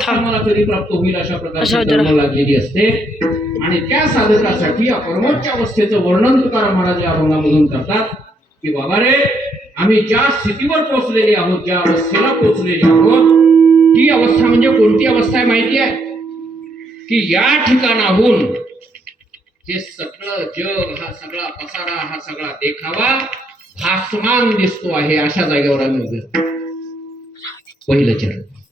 अवस्था मला कधी प्राप्त होईल अशा प्रकारची कर्म लागलेली असते. आणि त्या साधकासाठी या परमोच्च अवस्थेचं वर्णन तुकाराम महाराज या अभंगामधून करतात की बाबा रे आम्ही ज्या स्थितीवर पोहोचलेले आहोत ज्या अवस्थेला पोहोचलेले आहोत ती अवस्था म्हणजे कोणती अवस्था आहे माहिती आहे? की या ठिकाणाहून हे सगळं जग हा सगळा पसारा हा सगळा देखावा भासमान दिसतो आहे अशा जागेवर आम्ही. पहिलं चरण.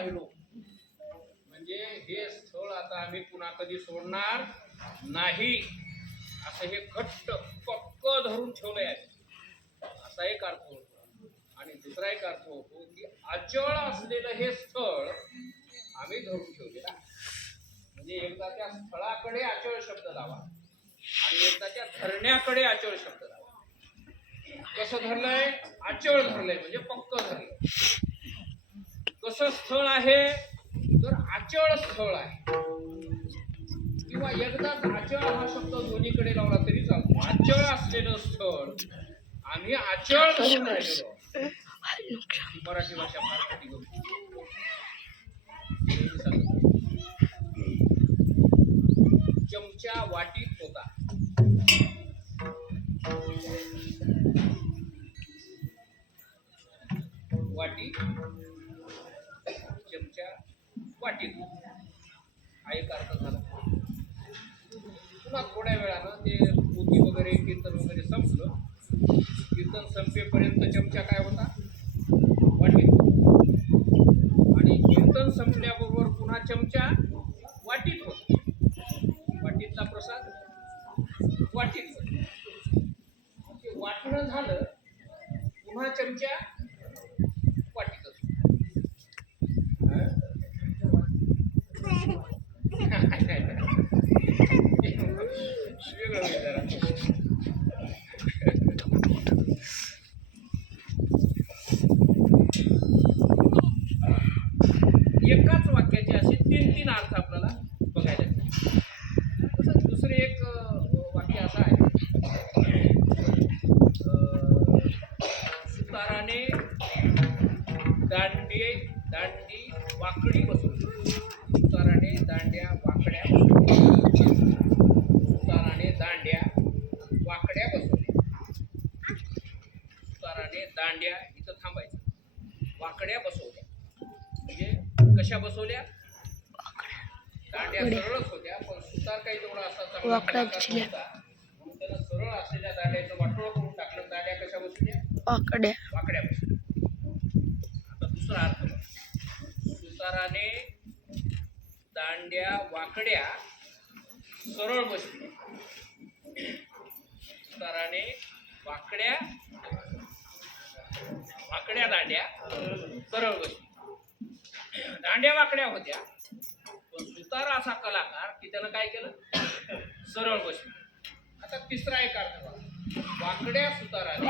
राहिलो म्हणजे हे स्थळ आता आम्ही पुन्हा कधी सोडणार नाही. असं हे घट्ट पक्क धरून ठेवलंय आहे असा एक अर्थ होतो. आणि दुसरा एक अर्थ होतो की अचळ असलेलं हे स्थळ आम्ही धरून ठेवलेलं आहे. म्हणजे एकदा त्या स्थळाकडे अचळ शब्द लावा आणि एकदा त्या धरण्याकडे अचळ शब्द लावा. कसं धरलंय? अचळ धरलंय म्हणजे पक्क धरलंय. कसं स्थळ आहे? तर अचळ स्थळ आहे. किंवा एकदा अचळ हा शब्द दोन्हीकडे लावला तरी चालतो. अचळ असलेलं स्थळ. आम्ही अचळ धरून राहिलेलो आहोत. मराठी भाषा फार कठी गमती. चमचा वाटीत होता. वाटी वाटीत हा एक अर्थ झाला. पुन्हा थोड्या वेळानं ते पोती वगैरे कीर्तन वगैरे संपलं. कीर्तन संपेपर्यंत चमचा काय होता? वाटीत आणि कीर्तन संपल्याबरोबर पुन्हा चमचा वाटीत होता वाटीतला प्रसाद वाटीत होता. ते वाटणं झालं पुन्हा चमचा वाटीतच होता. वेगळं होईल जरा. एकाच वाक्याचे असे तीन तीन अर्थ आपल्याला बघायला तसंच दुसरे एक वाक्य असं आहे. सुताराने दांडे दांडी वाकडी बसवली. सुताराने दांड्या वाकड्या बसवल्या. सुताराने दांड्या वाकड्या बसवल्या सुताराने दांड्या इथं थांबायचं वाकड्या बसवल्या म्हणजे कशा बसवल्या? दांड्या सरळच होत्या पण सुतार काही तेवढा असा चांगला. म्हणून त्यानं सरळ असलेल्या दांड्याचं वाटोळं करून टाकलं. दांड्या कशा बसवल्या? वाकड्या. वाकड्या बसवल्या. आता दुसरा अर्थ. सुताराने दांड्या वाकड्या सरळ बसल्या सुताराने वाकड्या वाकड्या दांड्या सरळ बसल्या दांड्या वाकड्या होत्या. पण सुतारा असा कलाकार की त्यानं काय केलं? सरळ बसली. आता तिसरा एक अर्थ वाकड्या सुताराने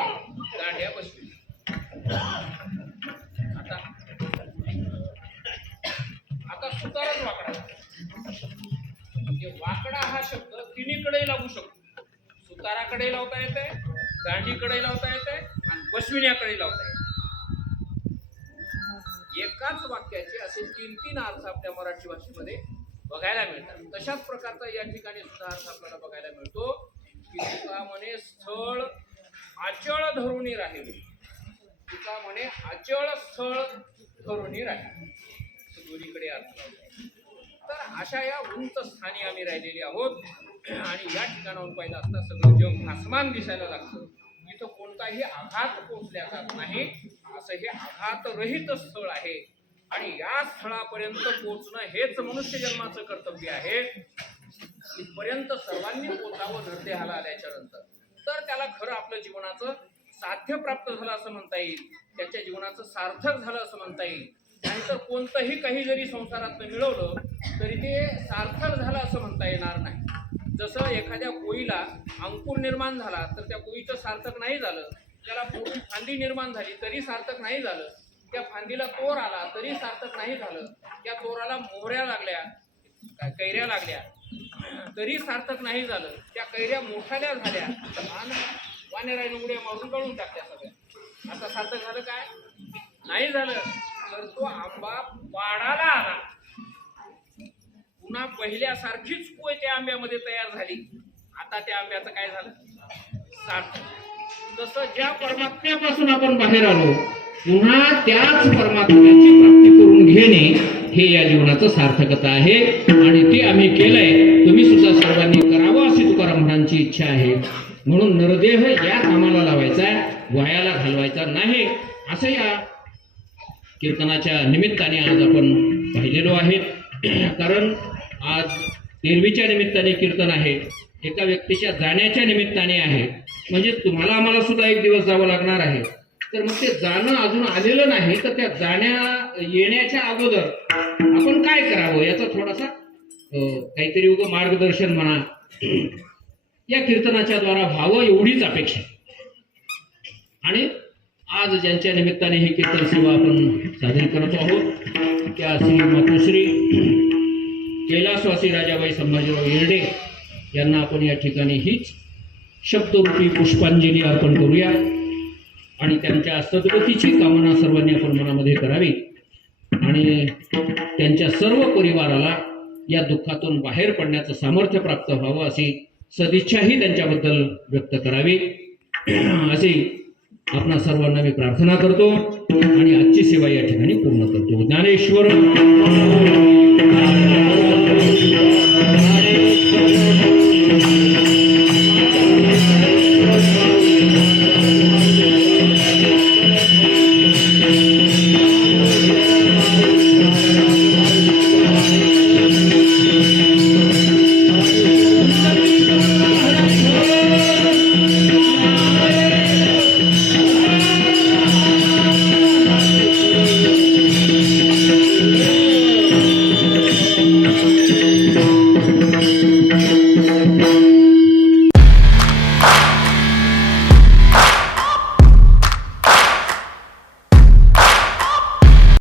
दांड्या बसली. आता आता सुतारच वाकडा म्हणजे वाकडा हा शब्द तिन्हीकडे लावू शकतो. सुताराकडे लावता येते दांडीकडे लावता येते आणि बसविण्याकडे लावता येते एकाच वाक्याचे असे तीन तीन अर्थ आपल्या मराठी भाषेमध्ये बघायला मिळतात. तशाच प्रकारचा या ठिकाणी सुद्धा अर्थ आपल्याला बघायला मिळतो की तुका म्हणे स्थळ अचळ धरुणी राहील. तुका म्हणे अचळ स्थळ धरुणी राहील. दोन्हीकडे अर्थ तर अशा या उंच स्थानी आम्ही राहिलेली आहोत. आणि या ठिकाणाहून पाहिलं असता सगळं जग भासमान दिसायला लागतं. इथं कोणताही आघात पोचल्या जात नाही. असं हे आघातरहित स्थळ आहे. आणि या स्थळापर्यंत पोहोचणं हेच मनुष्य जन्माचं कर्तव्य आहे. इथपर्यंत सर्वांनी पोचावं धरदेहाला आल्याच्यानंतर. तर त्याला खरं आपलं जीवनाचं साध्य प्राप्त झालं असं म्हणता येईल. त्याच्या जीवनाचं सार्थक झालं असं म्हणता येईल. नाहीतर कोणतंही काही जरी संसारात मिळवलं तरी ते सार्थक झालं असं म्हणता येणार नाही. जसं एखाद्या कोळीला अंकुर निर्माण झाला तर त्या कोळीचं सार्थक नाही झालं. त्याला मोठी फांदी निर्माण झाली तरी सार्थक नाही झालं. त्या फांदीला तोर आला तरी सार्थक नाही झालं. त्या तोराला मोहऱ्या लागल्या कैऱ्या लागल्या. तरी सार्थक नाही झालं. त्या कैऱ्या मोठाल्या झाल्या. आणि वानेराने उड्या मारून गळून टाकल्या सगळ्या. आता सार्थक झालं काय? नाही झालं. तर तो आंबा पाडाला आला. पुन्हा पहिल्यासारखीच पोय त्या आंब्यामध्ये तयार झाली. आता त्या आंब्याचं काय झालं? सार्थक जसं ज्या परमात्म्यापासून आपण बाहेर आलो पुन्हा त्याच परमात्म्याची प्राप्ती करून घेणे हे या जीवनाचं सार्थकता आहे. आणि ते आम्ही केलंय. तुम्ही सुद्धा सर्वांनी करावं अशी तुकाराम महाराजांची इच्छा आहे. म्हणून नरदेह या कामाला लावायचा आहे वायाला घालवायचा नाही. असं या कीर्तनाच्या निमित्ताने आज आपण पाहिलेलो आहे. कारण आज तेरवीच्या निमित्ताने कीर्तन आहे. एका व्यक्तीच्या जाण्याच्या निमित्ताने आहे. म्हणजे तुम्हाला आम्हाला सुद्धा एक दिवस जावं लागणार आहे. तर मग ते जाणं अजून आलेलं नाही तर त्या जाण्या येण्याच्या अगोदर आपण काय करावं? याचा थोडासा काहीतरी उग मार्गदर्शन म्हणा. या कीर्तनाच्या द्वारा व्हावं एवढीच अपेक्षा. आणि आज ज्यांच्या निमित्ताने ही कीर्तन सेवा आपण सादर करत आहोत त्या श्री मातोश्री कैलासवासी राजाबाई संभाजीराव येरडे यांना आपण या ठिकाणी हीच शब्दरूपी पुष्पांजली अर्पण करूया. आणि त्यांच्या सद्गतीची कामना सर्वांनी आपण मनामध्ये करावी. आणि त्यांच्या सर्व परिवाराला या दुःखातून बाहेर पडण्याचं सामर्थ्य प्राप्त व्हावं अशी सदिच्छाही त्यांच्याबद्दल व्यक्त करावी. अशी आपणा सर्वांना मी प्रार्थना करतो आणि आजची सेवा या ठिकाणी पूर्ण करतो. ज्ञानेश्वर